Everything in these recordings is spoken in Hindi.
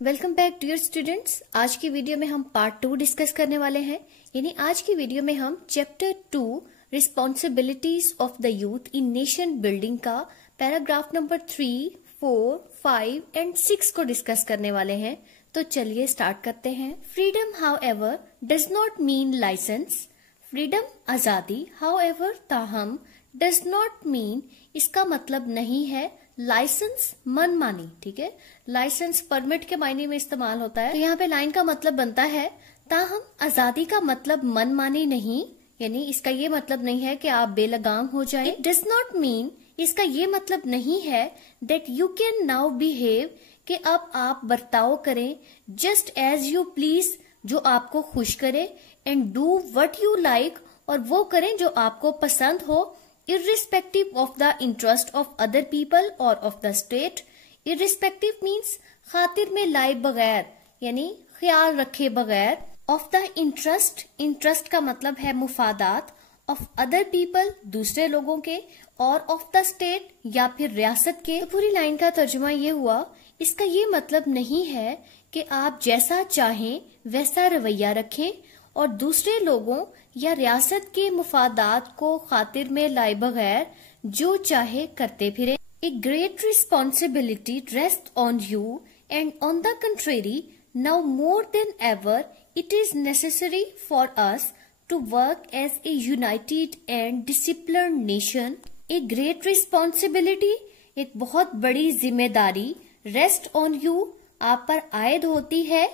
Welcome back dear students. आज की वीडियो में हम पार्ट 2 डिस्कस करने वाले हैं। यानी आज की वीडियो में हम chapter 2 responsibilities of the youth in nation building का पैराग्राफ नंबर 3, 4, 5 एंड 6 को डिस्कस करने वाले हैं। तो चलिए स्टार्ट करते हैं। Freedom however does not mean license. Freedom आजादी हाउएवर ताहम डज नॉट मीन, इसका मतलब नहीं है लाइसेंस मनमानी। ठीक है, लाइसेंस परमिट के मायने में इस्तेमाल होता है। तो यहाँ पे लाइन का मतलब बनता है ताहम आजादी का मतलब मनमानी नहीं, यानी इसका ये मतलब नहीं है कि आप बेलगाम हो जाएं। इट डज नॉट मीन, इसका ये मतलब नहीं है that you can now behave, कि अब आप बर्ताव करें जस्ट एज यू प्लीज, जो आपको खुश करे, and do what you like, और वो करें जो आपको पसंद हो, irrespective of the interest of other people or of the state। irrespective means खातिर में लाए बगैर, यानी ख्याल रखे बगैर। of the interest, interest का मतलब है मुफादात, of other people दूसरे लोगों के, और of the state या फिर रियासत के। तो पूरी लाइन का तर्जुमा ये हुआ, इसका ये मतलब नहीं है कि आप जैसा चाहें वैसा रवैया रखें और दूसरे लोगों या रियासत के मुफादात को खातिर में लाए बगैर जो चाहे करते फिरे। A great responsibility rest on you and on the contrary now more than ever it is necessary for us to work as a united and disciplined nation. A great responsibility, एक बहुत बड़ी जिम्मेदारी, रेस्ट ऑन यू, आप पर आयद होती है,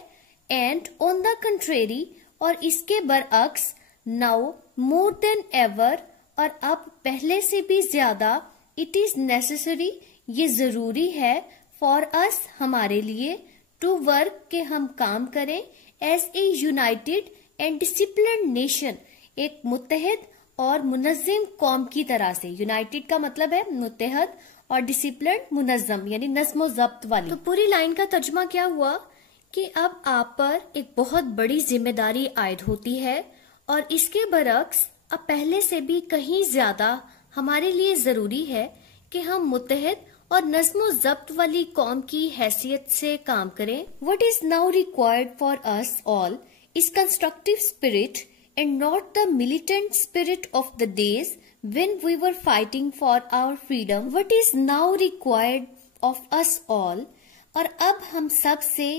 एंड ऑन द कंट्रेरी, और इसके बरअक्स, नाउ मोर देन एवर, और अब पहले से भी ज्यादा, इट इज नेसेसरी, ये जरूरी है, फॉर अस, हमारे लिए, टू वर्क, के हम काम करें, as a united and disciplined nation, एक मुत्तहद और मुनज़्ज़म कौम की तरह से। यूनाइटेड का मतलब है मुत्तहद और डिसिप्लिन्ड मुनज़्ज़म, यानी नज़्म ज़ब्त वाली। तो पूरी लाइन का तर्जुमा क्या हुआ कि अब आप पर एक बहुत बड़ी जिम्मेदारी आयद होती है, और इसके बरक्स अब पहले से भी कहीं ज्यादा हमारे लिए जरूरी है कि हम मुत्तहद और नज़्म ज़ब्त वाली कौम की हैसियत से काम करें। What is now required for us all is constructive spirit and not the militant spirit of the days when we were fighting for our freedom। What is now required of us all, और अब हम सब से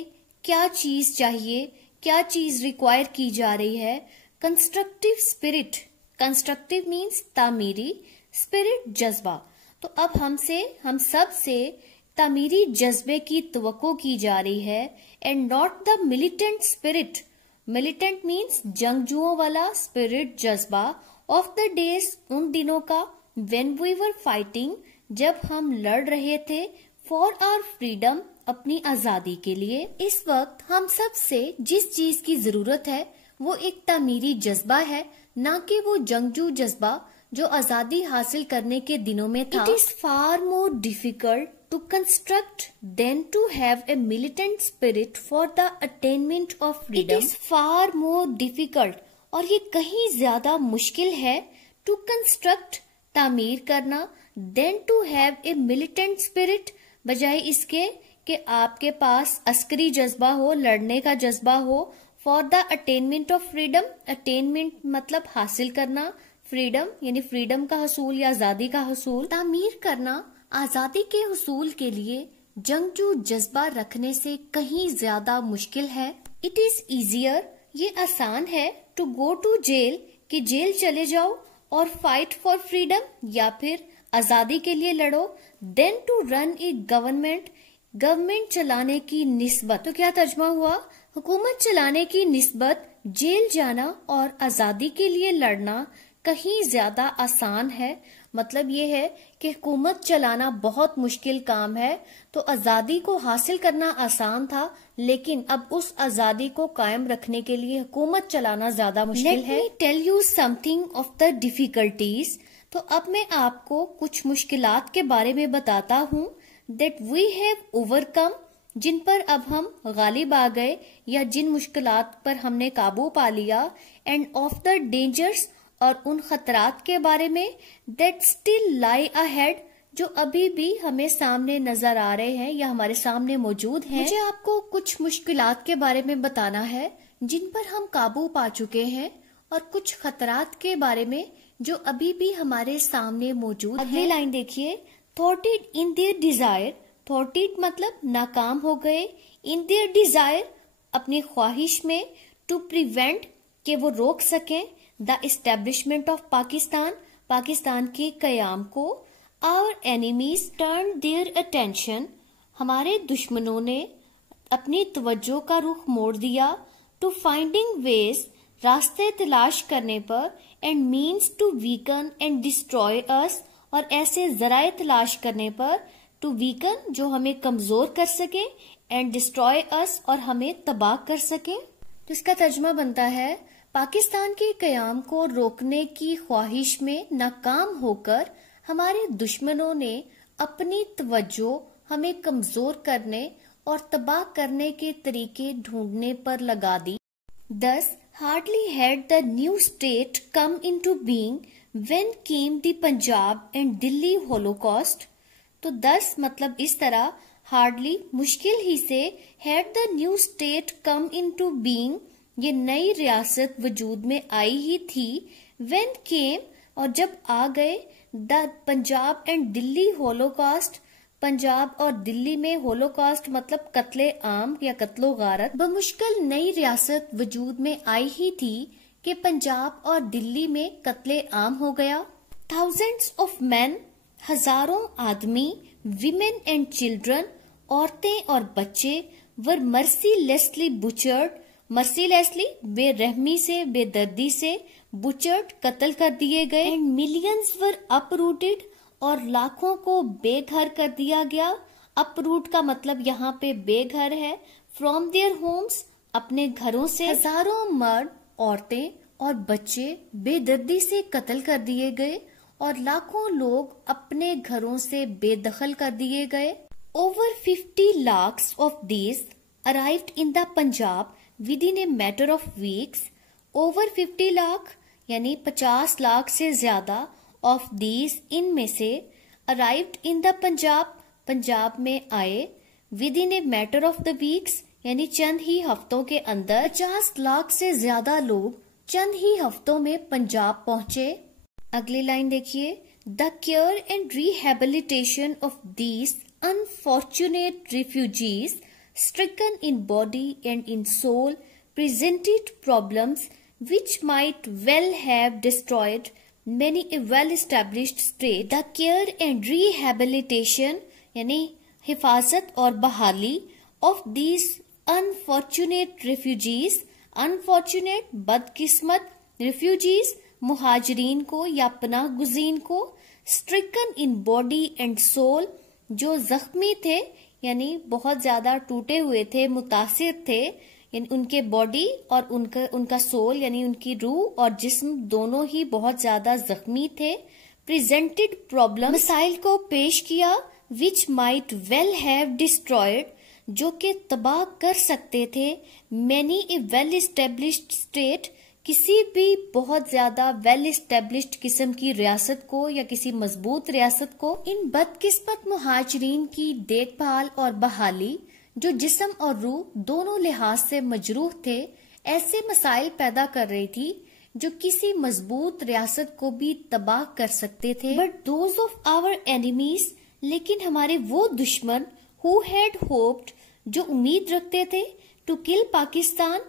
क्या चीज चाहिए, क्या चीज रिक्वायर की जा रही है। कंस्ट्रक्टिव स्पिरिट, कंस्ट्रक्टिव मीन्स तामीरी, स्पिरिट जज्बा। तो अब हम सब से तामीरी जज्बे की तवक्को की जा रही है, and not the militant spirit, militant means जंगजुओं वाला, स्पिरिट जज्बा, ऑफ द डेज, उन दिनों का, व्हेन वी वर फाइटिंग, जब हम लड़ रहे थे, फॉर आवर फ्रीडम, अपनी आजादी के लिए। इस वक्त हम सब से जिस चीज की जरूरत है वो एक तामीरी जज्बा है, ना कि वो जंगजू जज्बा जो आजादी हासिल करने के दिनों में था। It is far more difficult to construct than to have a militant spirit for the attainment of freedom. It is far more difficult, और ये कहीं ज्यादा मुश्किल है, टू कंस्ट्रक्ट, तामीर करना, than to have a militant spirit, बजाय इसके कि आपके पास अस्करी जज्बा हो, लड़ने का जज्बा हो, for the attainment of freedom, attainment मतलब हासिल करना, फ्रीडम यानी फ्रीडम का हसूल या आजादी का हसूल। तामीर करना आजादी के हसूल के लिए जंगजू जज्बा रखने से कहीं ज्यादा मुश्किल है। इट इज इजियर, ये आसान है, टू गो टू जेल, कि जेल चले जाओ, और फाइट फॉर फ्रीडम, या फिर आजादी के लिए लड़ो, than to run a government, government चलाने की निस्बत। तो क्या तर्जुमा हुआ, हुकूमत चलाने की निस्बत जेल जाना और आजादी के लिए लड़ना कहीं ज्यादा आसान है। मतलब ये है कि हुकूमत चलाना बहुत मुश्किल काम है, तो आजादी को हासिल करना आसान था, लेकिन अब उस आजादी को कायम रखने के लिए हुकूमत चलाना ज्यादा मुश्किल है। Let me tell you something of the difficulties. तो अब मैं आपको कुछ मुश्किलात के बारे में बताता हूँ, दैट वी हैव ओवरकम, जिन पर अब हम गालिब आ गए, या जिन मुश्किलात पर हमने काबू पा लिया, एंड ऑफ द डेंजर्स, और उन खतरात के बारे में, दैट स्टिल लाई अहेड, जो अभी भी हमें सामने नजर आ रहे हैं या हमारे सामने मौजूद हैं। मुझे आपको कुछ मुश्किलात के बारे में बताना है जिन पर हम काबू पा चुके हैं और कुछ खतरात के बारे में जो अभी भी हमारे सामने मौजूद हैं। अगली लाइन देखिए, थॉटेड इन देयर डिजायर। थॉटेड मतलब नाकाम हो गए, इन देयर डिजायर अपनी ख्वाहिश में, टू प्रिवेंट के वो रोक सकें, the establishment of Pakistan Pakistan के कयाम को। Our enemies turn their attention हमारे दुश्मनों ने अपनी तवज्जो का रुख मोड़ दिया, टू फाइंडिंग वेज रास्ते तलाश करने पर, and means to weaken and destroy us और ऐसे जराए तलाश करने पर, टू वीकन जो हमें कमजोर कर सके, एंड डिस्ट्रॉय अस और हमें तबाह कर सके। तो इसका तर्जुमा बनता है, पाकिस्तान के कयाम को रोकने की ख्वाहिश में नाकाम होकर हमारे दुश्मनों ने अपनी तवज्जो हमें कमजोर करने और तबाह करने के तरीके ढूंढने पर लगा दी। Thus, hardly had the new state come into being when came the Punjab and Delhi Holocaust। तो 10 मतलब इस तरह, hardly मुश्किल ही से, had the new state come into being ये नई रियासत वजूद में आई ही थी, when came और जब आ गए, the Punjab and Delhi Holocaust Punjab और दिल्ली में होलोकास्ट मतलब कत्ले आम या कत्लो गारत बमुश्किल नई रियासत वजूद में आई ही थी कि पंजाब और दिल्ली में कत्ले आम हो गया। थाउजेंड्स ऑफ मैन हजारों आदमी, विमेन एंड चिल्ड्रन औरतें और बच्चे, वर मर्सीलेसली बुचर्ड मर्सीलेसली बेरहमी से बेदर्दी से, बुचर्ड कत्ल कर दिए गए, एंड मिलियंस वर अपरूटेड और लाखों को बेघर कर दिया गया। अपरूट का मतलब यहाँ पे बेघर है, फ्रॉम देयर होम्स अपने घरों से। हजारों मर्द, औरतें और बच्चे बेदर्दी से कत्ल कर दिए गए और लाखों लोग अपने घरों से बेदखल कर दिए गए। Over 50 lakhs of these arrived in the Punjab within a matter of weeks। Over 50 lakh यानी 50 लाख से ज्यादा ऑफ दीज इनमें से, arrived in the Punjab Punjab में आए, with in a matter of the weeks यानी चंद ही हफ्तों के अंदर। 50 लाख से ज्यादा लोग चंद ही हफ्तों में पंजाब पहुंचे। अगली लाइन देखिए, the care and rehabilitation of these unfortunate refugees stricken in body and in soul presented problems which might well have destroyed many a well-established state। The care and rehabilitation यानी हिफाजत और बहाली of these unfortunate refugees, unfortunate बदकिस्मत, refugees मुहाजिरीन को या पनाह गुज़ीन को, stricken in body and soul जो जख्मी थे यानी बहुत ज्यादा टूटे हुए थे, मुतासिर थे, यानी उनके बॉडी और उनका सोल यानी उनकी रूह और जिस्म दोनों ही बहुत ज्यादा जख्मी थे। प्रेजेंटेड प्रॉब्लम मसाइल को पेश किया, which might well have destroyed जो कि तबाह कर सकते थे, many a well established state किसी भी बहुत ज्यादा वेल एस्टेब्लिश्ड किस्म की रियासत को या किसी मजबूत रियासत को। इन बदकिस्मत मुहाजिरीन की देखभाल और बहाली जो जिस्म और रूह दोनों लिहाज से मजरूह थे, ऐसे मसाइल पैदा कर रही थी जो किसी मजबूत रियासत को भी तबाह कर सकते थे। But those of our enemies लेकिन हमारे वो दुश्मन हु हैड होप्ड जो उम्मीद रखते थे, टू किल पाकिस्तान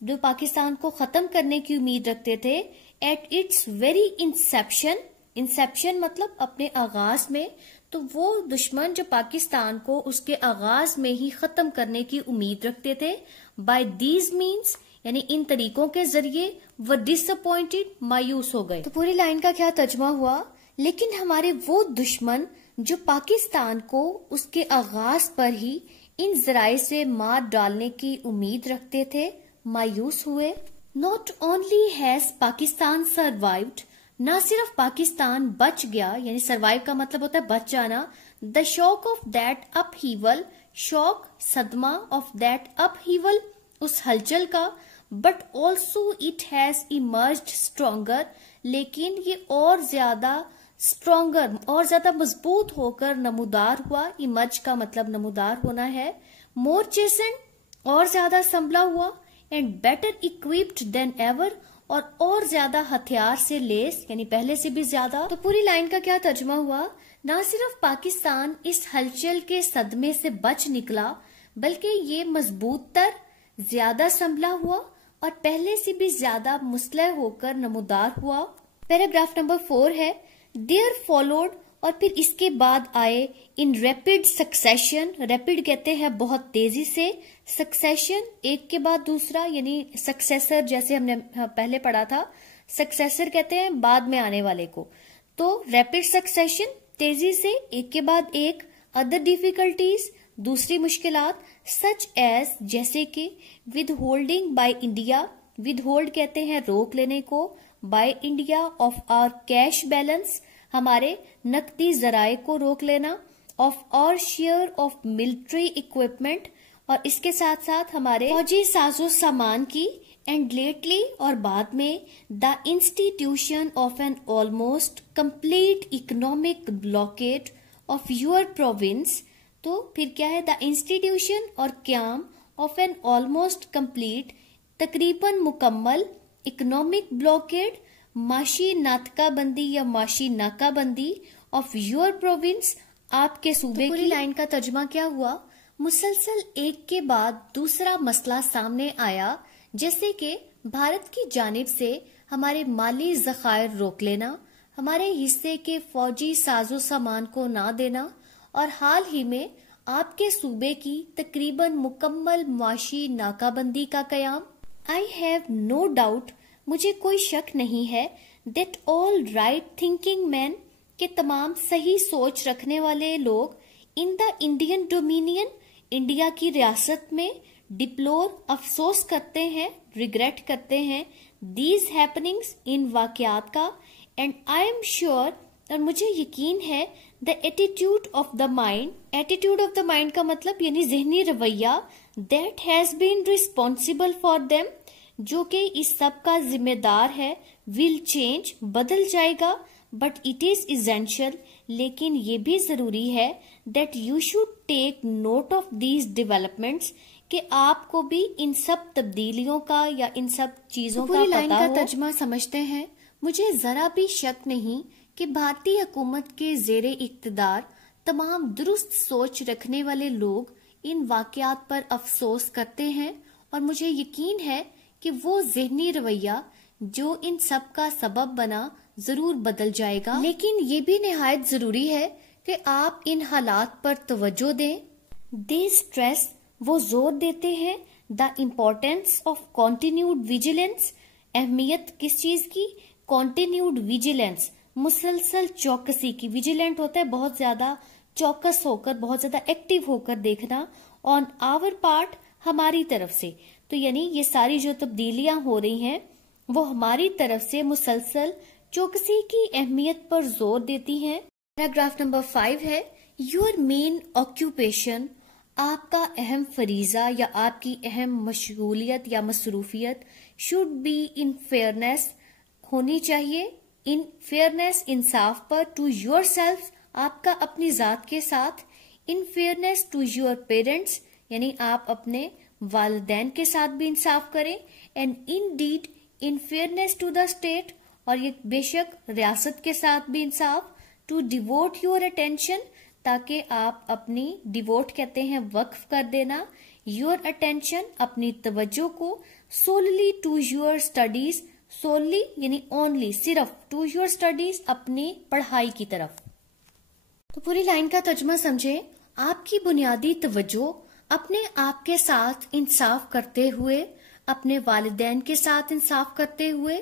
जो पाकिस्तान को खत्म करने की उम्मीद रखते थे, at its very Inception Inception मतलब अपने आगाज में, तो वो दुश्मन जो पाकिस्तान को उसके आगाज में ही खत्म करने की उम्मीद रखते थे, बाय दीज मीन्स यानी इन तरीकों के जरिए, वो डिसअपॉइंटेड मायूस हो गए। तो पूरी लाइन का क्या तर्जुमा हुआ, लेकिन हमारे वो दुश्मन जो पाकिस्तान को उसके आगाज पर ही इन जराए से मार डालने की उम्मीद रखते थे, मायूस हुए। Not only has Pakistan survived न सिर्फ पाकिस्तान बच गया यानी सर्वाइव का मतलब होता है बच जाना, the shock of that upheaval shock सदमा ऑफ दैट अपहीवल उस हलचल का, but also it has emerged stronger लेकिन ये और ज्यादा स्ट्रोंगर और ज्यादा मजबूत होकर नमूदार हुआ, इमर्ज का मतलब नमूदार होना है, मोर चेसेंड और ज्यादा संभला हुआ, and better equipped then ever और ज्यादा हथियार से लेस यानी पहले से भी ज्यादा। तो पूरी लाइन का क्या तर्जुमा हुआ, ना सिर्फ पाकिस्तान इस हलचल के सदमे से बच निकला बल्कि ये मजबूत तर, ज्यादा संभला हुआ और पहले से भी ज्यादा मुस्लह होकर नमूदार हुआ। पैराग्राफ नंबर 4 है, देयर फॉलोड और फिर इसके बाद आए इन रैपिड सक्सेशन, रैपिड कहते हैं बहुत तेजी से, सक्सेशन एक के बाद दूसरा यानी सक्सेसर, जैसे हमने पहले पढ़ा था सक्सेसर कहते हैं बाद में आने वाले को, तो रैपिड सक्सेशन तेजी से एक के बाद एक, अदर डिफिकल्टीज दूसरी मुश्किलात, सच एज जैसे कि withholding by India, withhold कहते हैं रोक लेने को, by India of our cash balance हमारे नकदी जराये को रोक लेना, of our share of military equipment और इसके साथ साथ हमारे फौजी साजो सामान की, एंड लेटली और बाद में the institution of an almost complete economic blockade of your province. तो फिर क्या है, द इंस्टीट्यूशन और क्याम ऑफ एन ऑलमोस्ट कंप्लीट तकरीबन मुकम्मल इकोनॉमिक ब्लॉकेड माशी नातकाबंदी या माशी नाकाबंदी ऑफ योर प्रोविंस आपके सूबे की। पूरी लाइन का तर्जुमा क्या हुआ, मुसलसल एक के बाद दूसरा मसला सामने आया, जैसे कि भारत की जानिब से हमारे माली ज़खायर रोक लेना, हमारे हिस्से के फौजी साजो सामान को ना देना और हाल ही में आपके सूबे की तकरीबन मुकम्मल माशी नाकाबंदी का कयाम। आई हैव नो डाउट, मुझे कोई शक नहीं है, that all right thinking man के तमाम सही सोच रखने वाले लोग in the Indian dominion India की रियासत में डिप्लोर अफसोस करते हैं, रिग्रेट करते हैं दीज हैपनिंग्स इन वाकयात का, एंड आई एम श्योर और मुझे यकीन है the attitude of the mind, attitude of the mind का मतलब यानी जहनी रवैया, that has been responsible for them जो कि इस सब का जिम्मेदार है, विल चेंज बदल जाएगा, बट इट इज इसेंशियल लेकिन ये भी जरूरी है that you should take note of these developments कि आपको भी इन सब तब्दीलियों का या इन सब चीजों का पता हो। तर्जुमा समझते हैं, मुझे जरा भी शक नहीं कि भारतीय हुकूमत के जेरे इक्तदार तमाम दुरुस्त सोच रखने वाले लोग इन वाकयात पर अफसोस करते हैं और मुझे यकीन है कि वो ज़हनी रवैया जो इन सब का सबब बना जरूर बदल जाएगा, लेकिन ये भी निहायत जरूरी है कि आप इन हालात पर तवज्जो दें। दे स्ट्रेस वो जोर देते हैं the importance of continued vigilance, अहमियत किस चीज की, कॉन्टिन्यूड विजिलेंस मुसलसल चौकसी की, विजिलेंट होता है बहुत ज्यादा चौकस होकर, बहुत ज्यादा एक्टिव होकर देखना, ऑन आवर पार्ट हमारी तरफ से, तो यानी ये सारी जो तब्दीलियां हो रही हैं वो हमारी तरफ से मुसलसल चौकसी की अहमियत पर जोर देती हैं। पैराग्राफ नंबर 5 है, योर मेन ऑक्यूपेशन, आपका अहम फरीजा या आपकी अहम मशगूलियत या मसरूफियत, शुड बी इन फेयरनेस होनी चाहिए, इन फेयरनेस इंसाफ पर, टू योर सेल्फ आपका अपनी जात के साथ, in fairness to your parents यानी आप अपने वालिदैन के साथ भी इंसाफ करें, and indeed in fairness to the state और ये बेशक रियासत के साथ भी इंसाफ, टू डिवोट योर अटेंशन ताकि आप अपनी, डिवोट कहते हैं वक्फ कर देना, योर अटेंशन अपनी तवज्जो को, solely to your studies, solely यानी ओनली सिर्फ, टू योर स्टडीज अपनी पढ़ाई की तरफ। तो पूरी लाइन का तर्जुमा समझे, आपकी बुनियादी तवज्जो अपने आप के साथ इंसाफ करते हुए, अपने वालिदैन के साथ इंसाफ करते हुए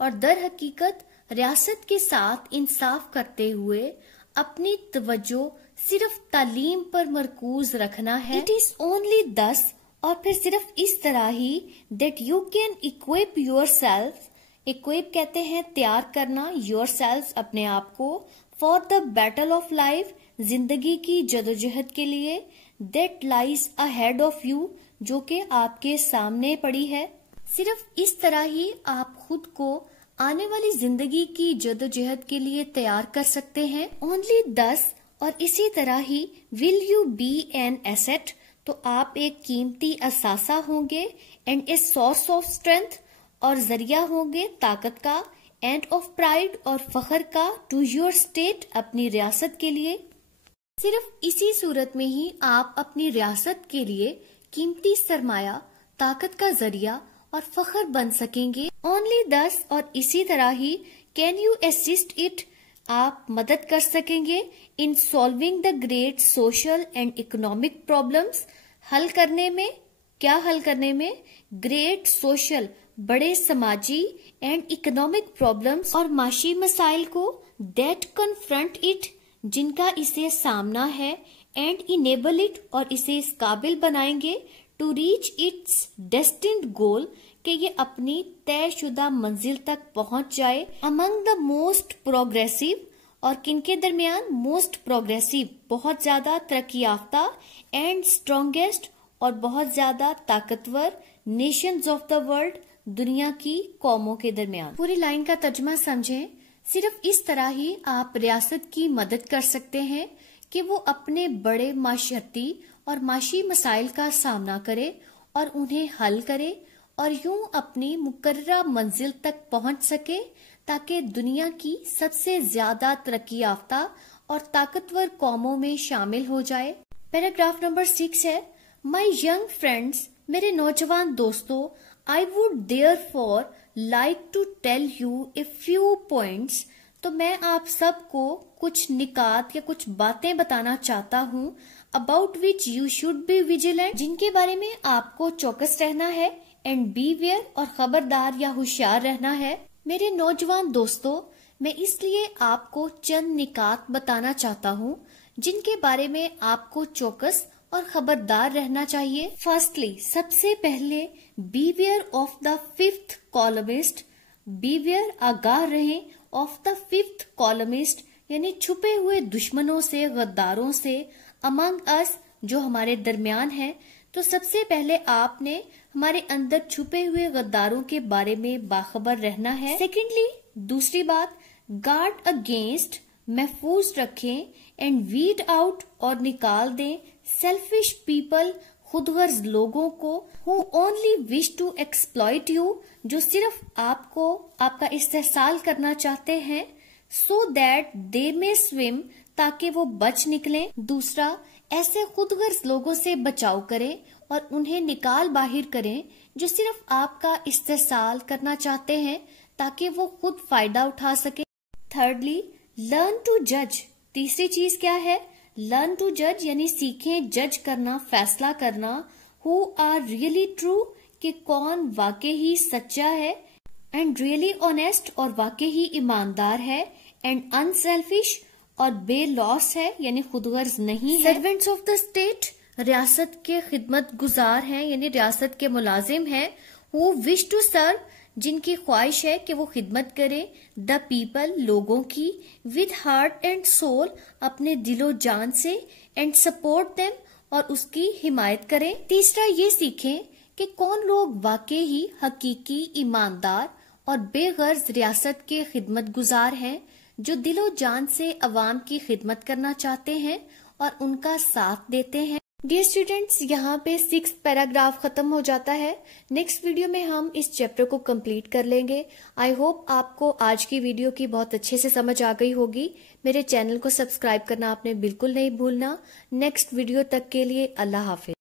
और दर हकीकत रियासत के साथ इंसाफ करते हुए अपनी तवज्जो सिर्फ तालीम पर मरकूज रखना है। इट इज ओनली दस और फिर सिर्फ इस तरह ही that you can equip yourself, equip कहते हैं तैयार करना, योर सेल्फ अपने आप को, for the battle of life जिंदगी की जदोजहद के लिए, that lies ahead of you जो कि आपके सामने पड़ी है। सिर्फ इस तरह ही आप खुद को आने वाली जिंदगी की जदोजहद के लिए तैयार कर सकते हैं। ओनली 10 और इसी तरह ही will you be an asset, तो आप एक कीमती असासा होंगे, and a source of strength, और जरिया होंगे ताकत का, एंड ऑफ प्राइड और फखर का, टू योर स्टेट, अपनी रियासत के लिए। सिर्फ इसी सूरत में ही आप अपनी रियासत के लिए कीमती सरमाया, ताकत का जरिया और फखर बन सकेंगे। ओनली 10 और इसी तरह he can you assist it, आप मदद कर सकेंगे in solving the great social and economic problems, हल करने में, क्या हल करने में, ग्रेट सोशल, बड़े समाजी, एंड इकोनॉमिक प्रॉब्लम्स, और माशी मसाइल को, दैट कन्फ्रंट इट, जिनका इसे सामना है, एंड इनेबल इट, और इसे इस काबिल बनाएंगे, टू रीच इट्स डेस्टिन्ड गोल, कि ये अपनी तयशुदा मंजिल तक पहुंच जाए। अमंग द मोस्ट प्रोग्रेसिव, और किनके दरमियान, मोस्ट प्रोग्रेसिव, बहुत ज्यादा तरक्की याफ्ता, एंड स्ट्रॉन्गेस्ट, और बहुत ज्यादा ताकतवर, नेशंस ऑफ द वर्ल्ड, दुनिया की कौमों के दरमियान। पूरी लाइन का तर्जुमा समझें। सिर्फ इस तरह ही आप रियासत की मदद कर सकते हैं कि वो अपने बड़े माशरती और माशी मसाइल का सामना करे और उन्हें हल करे, और यूं अपनी मुकर्ररा मंजिल तक पहुंच सके, ताकि दुनिया की सबसे ज्यादा तरक्की याफ्ता और ताकतवर कौमों में शामिल हो जाए। पैराग्राफ नंबर 6 है, माई यंग फ्रेंड्स, मेरे नौजवान दोस्तों, I would therefore like to tell you a few points, तो मैं आप सबको कुछ निकात या कुछ बातें बताना चाहता हूँ, about which you should be vigilant, जिनके बारे में आपको चौकस रहना है, and beware, और खबरदार या होशियार रहना है। मेरे नौजवान दोस्तों, मैं इसलिए आपको चंद निकात बताना चाहता हूँ जिनके बारे में आपको चौकस और खबरदार रहना चाहिए। फर्स्टली, सबसे पहले, beware of the fifth columnist, beware, आगाह रहें, ऑफ द फिफ्थ कॉलमिस्ट, यानी छुपे हुए दुश्मनों से, गद्दारों से, अमंग अस, जो हमारे दरमियान है। तो सबसे पहले आपने हमारे अंदर छुपे हुए गद्दारों के बारे में बाखबर रहना है। सेकेंडली, दूसरी बात, गार्ड अगेंस्ट, महफूज रखें, एंड वीड आउट, और निकाल दें, सेल्फिश पीपल, खुदगर्ज लोगों को, who only wish to exploit you, जो सिर्फ आपको, आपका इस्तेहसाल करना चाहते हैं, so that they may swim, ताकि वो बच निकलें। दूसरा, ऐसे खुदगर्ज लोगों से बचाव करें और उन्हें निकाल बाहिर करें जो सिर्फ आपका इस्तेहसाल करना चाहते हैं, ताकि वो खुद फायदा उठा सके। थर्डली, लर्न टू जज, तीसरी चीज क्या है, लर्न टू जज, यानी सीखें जज करना, फैसला करना, हु आर रियली ट्रू, कि कौन वाकई ही सच्चा है, एंड रियली ऑनेस्ट, और वाकई ही ईमानदार है, एंड अनसेल्फिश, और बेलॉस है, यानी खुदगर्ज नहीं है। सर्वेंट्स ऑफ द स्टेट, रियासत के खिदमत गुजार हैं, यानी रियासत के मुलाजिम हैं। हु विश टू सर्व, जिनकी ख्वाहिश है कि वो खिदमत करे, द पीपल, लोगों की, विद हार्ट एंड सोल, अपने दिलो जान से, एंड सपोर्ट देम, और उसकी हिमायत करें। तीसरा, ये सीखें कि कौन लोग वाकई ही हकीकी, ईमानदार और बेगर्ज रियासत के खिदमत गुजार हैं, जो दिलो जान से अवाम की खिदमत करना चाहते हैं और उनका साथ देते हैं। डियर स्टूडेंट्स, यहाँ पे 6th पैराग्राफ खत्म हो जाता है। नेक्स्ट वीडियो में हम इस चैप्टर को कंप्लीट कर लेंगे। आई होप आपको आज की वीडियो की बहुत अच्छे से समझ आ गई होगी। मेरे चैनल को सब्सक्राइब करना आपने बिल्कुल नहीं भूलना। नेक्स्ट वीडियो तक के लिए अल्लाह हाफिज।